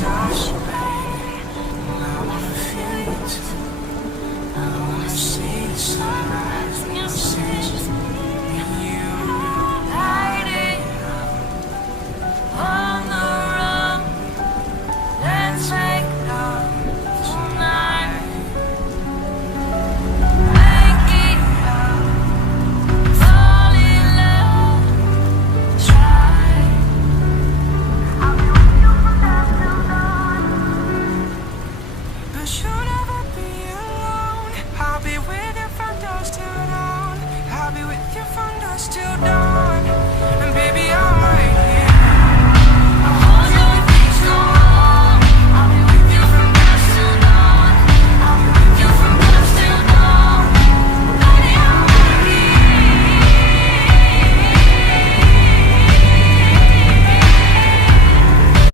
touch you, baby. And I wanna feel you too. I wanna see the sunrise when you say